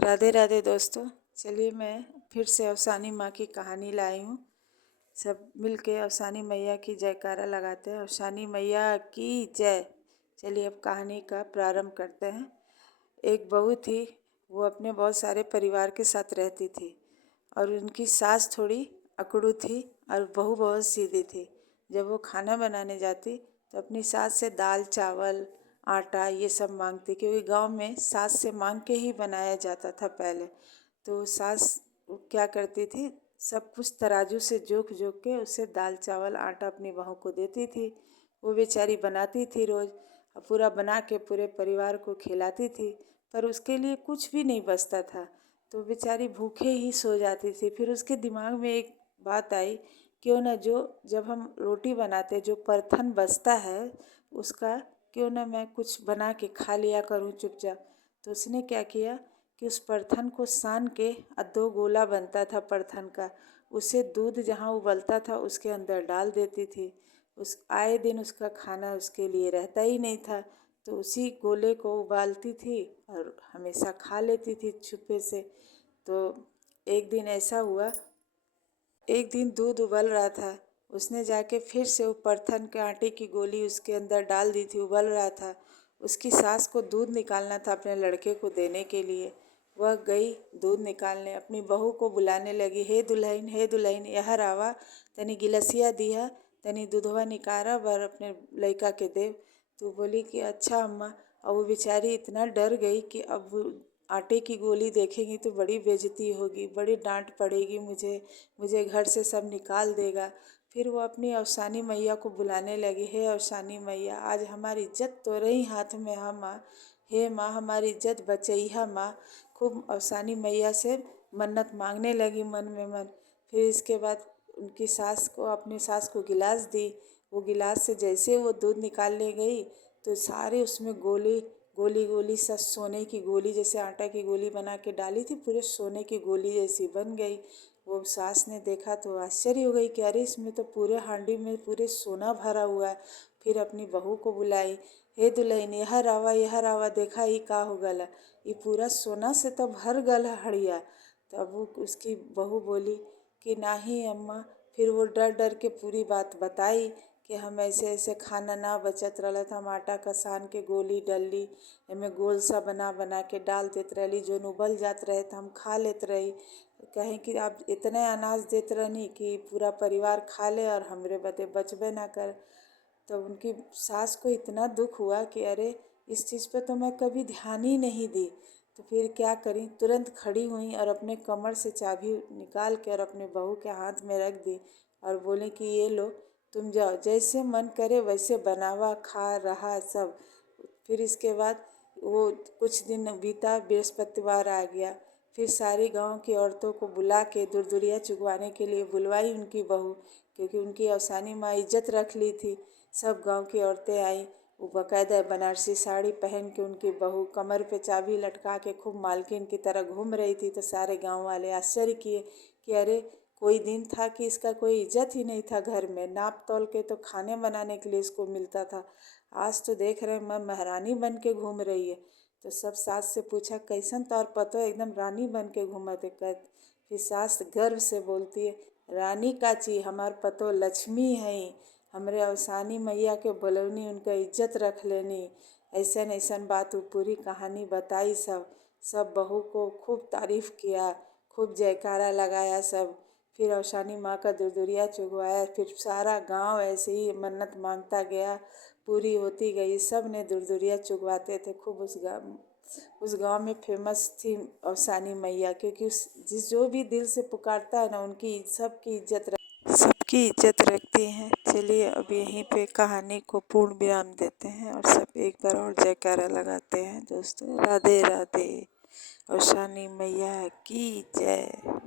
राधे राधे दोस्तों। चलिए मैं फिर से अवसानी माँ की कहानी लाई हूँ। सब मिलके अवसानी मैया की जयकारा लगाते हैं। अवसानी मैया की जय। चलिए अब कहानी का प्रारंभ करते हैं। एक बहू थी, वो अपने बहुत सारे परिवार के साथ रहती थी और उनकी सास थोड़ी अकड़ू थी और बहू बहुत सीधी थी। जब वो खाना बनाने जाती तो अपनी सास से दाल चावल आटा ये सब मांगती, क्योंकि गांव में सास से मांग के ही बनाया जाता था पहले। तो सास क्या करती थी, सब कुछ तराजू से जोख जोख के उससे दाल चावल आटा अपनी बहू को देती थी। वो बेचारी बनाती थी रोज़ और पूरा बना के पूरे परिवार को खिलाती थी, पर उसके लिए कुछ भी नहीं बचता था। तो बेचारी भूखे ही सो जाती थी। फिर उसके दिमाग में एक बात आई, क्यों ना जो जब हम रोटी बनाते जो परथन बचता है उसका क्यों ना मैं कुछ बना के खा लिया करूं चुपचाप। तो उसने क्या किया कि उस परथन को सान के 2 गोला बनता था परथन का, उसे दूध जहाँ उबलता था उसके अंदर डाल देती थी। उस आए दिन उसका खाना उसके लिए रहता ही नहीं था, तो उसी गोले को उबालती थी और हमेशा खा लेती थी छुपे से। तो एक दिन ऐसा हुआ, एक दिन दूध उबल रहा था, उसने जाके फिर से वो परथन के आटे की गोली उसके अंदर डाल दी थी। उबल रहा था, उसकी सास को दूध निकालना था अपने लड़के को देने के लिए। वह गई दूध निकालने, अपनी बहू को बुलाने लगी, हे दुल्हन यहर आवा, तनी गिलसिया दिया, तनी दूधवा निकारा बर अपने लड़का के देव। तो बोली कि अच्छा अम्मा। और वो बेचारी इतना डर गई कि अब वो आटे की गोली देखेगी तो बड़ी बेइज्जती होगी, बड़ी डांट पड़ेगी मुझे घर से सब निकाल देगा। फिर वो अपनी अवसानी मैया को बुलाने लगी, हे अवसानी मैया, आज हमारी इज्जत तो रही हाथ में, हाँ माँ, हे माँ हमारी इज्जत बचैहा माँ। खूब अवसानी मैया से मन्नत मांगने लगी मन में मन। फिर इसके बाद उनकी सास को, अपनी सास को गिलास दी। वो गिलास से जैसे वो दूध निकालने गई तो सारे उसमें गोली गोली गोली सा सोने की गोली, जैसे आटा की गोली बना के डाली थी, पूरे सोने की गोली जैसी बन गई। वो सास ने देखा तो आश्चर्य हो गई कि अरे इसमें तो पूरे हांडी में पूरे सोना भरा हुआ है। फिर अपनी बहू को बुलाई, हे दुल्हन यह रावा देखा ही का हो गला, ये पूरा सोना से तो भर गला हड़िया। तब वो उसकी बहू बोली कि नहीं अम्मा। फिर वो डर डर के पूरी बात बताई कि हम ऐसे ऐसे खाना ना बचत रहला था, हम आटा का सान के गोली डलली, एमे गोल सा बना बना के डाल देत रहली, जो उबल जात रहे तो हम खा लेत रही। कहीं कि आप इतने अनाज देत रहनी कि पूरा परिवार खा ले और हमरे बदे बचबे ना कर। तो उनकी सास को इतना दुख हुआ कि अरे इस चीज़ पे तो मैं कभी ध्यान ही नहीं दी। तो फिर क्या करी, तुरंत खड़ी हुई और अपने कमर से चाबी निकाल के और अपने बहू के हाथ में रख दी और बोले कि ये लो, तुम जाओ, जैसे मन करे वैसे बनावा खा रहा सब। फिर इसके बाद वो कुछ दिन बीता, बृहस्पतिवार आ गया। फिर सारी गांव की औरतों को बुला के दुरदुरिया चुगवाने के लिए बुलवाई उनकी बहू, क्योंकि उनकी अवसानी माँ इज्जत रख ली थी। सब गांव की औरतें आई। वो बाकायदा बनारसी साड़ी पहन के उनकी बहू कमर पे चाबी लटका के खूब मालकिन की तरह घूम रही थी। तो सारे गांव वाले आश्चर्य किए कि अरे कोई दिन था कि इसका कोई इज्जत ही नहीं था, घर में नाप तोल के तो खाने बनाने के लिए इसको मिलता था, आज तो देख रहे मैं महारानी बन के घूम रही है। तो सब सास से पूछा कैसन तौर पतो एकदम रानी बन के घूमत है। फिर सास गर्व से बोलती है, रानी काची हमार पतो लक्ष्मी है, हमरे अवसानी मैया के बोलवनी उनका इज्जत रख लेनी। ऐसन ऐसन बात वो पूरी कहानी बताई। सब बहू को खूब तारीफ किया, खूब जयकारा लगाया सब। फिर अवसानी माँ का दुरदुरिया चुगवाया। फिर सारा गांव ऐसे ही मन्नत मांगता गया, पूरी होती गई। सब ने दुरदुरिया चुगवाते थे खूब। उस गांव में फेमस थी अवसानी मैया, क्योंकि उस जिस जो भी दिल से पुकारता है ना, उनकी सबकी इज्जत रखती हैं। चलिए अब यहीं पे कहानी को पूर्ण विराम देते हैं और सब एक बार और जयकारा लगाते हैं दोस्तों। राधे राधे। अवसानी मैया की जय।